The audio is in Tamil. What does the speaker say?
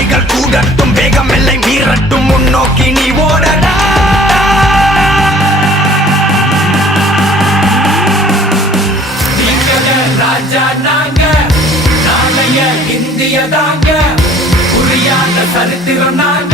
தடைகள் கூடட்டும், வேகம் எல்லை மீறட்டும், முன்னோக்கி நீ ஓடடா. ராஜா நாங்க நாளைய இந்திய தாங்க, புரியாத சரித்திரம் நாங்க.